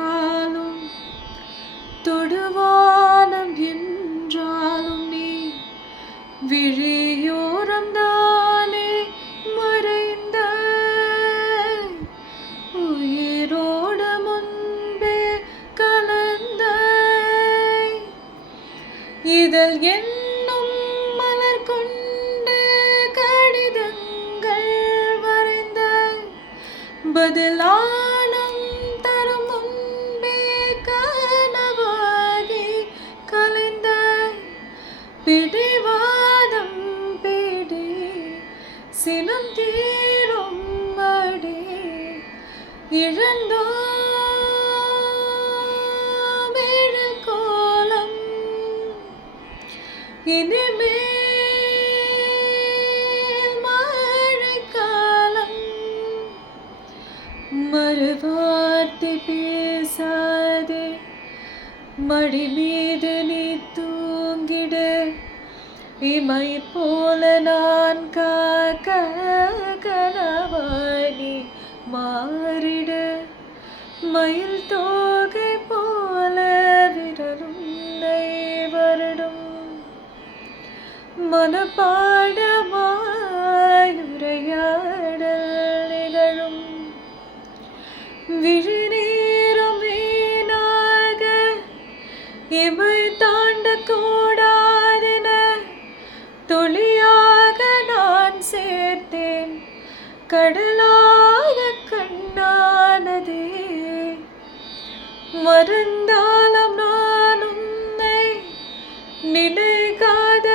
என்றாலும் தொடுவானம் என்றாலும் நீ விழியோரம் தானே மறைந்த உயிரோடு முன்பே கலந்த இதழ் என்னும் மலர் கொண்டு கடிதங்கள் வரைந்த பதிலானம் தரும் முன்பே கனவாகி கலைந்த பிடிவாதம் பிடி சினம் தீரும் அடி இழந்தோ கோலம் இனிமேல் மழைக்காலம் மறுவார்த்தை பேசாதே மடி மீது நீ தூங்கிட இமை போல நான் காக்க கனவாய் நீ மாறிட மயில் தோகை போல விரலும் வருடும் மனப்பாடமாயுரையாடல் நிகழும் விழிநீரும் வீணாக இமை தாண்ட கூடாதென துளியாக நான் சேர்த்தேன் கடலாக கண்ணானதே மறந்தாலும் நான் உன்னை நினைக்காத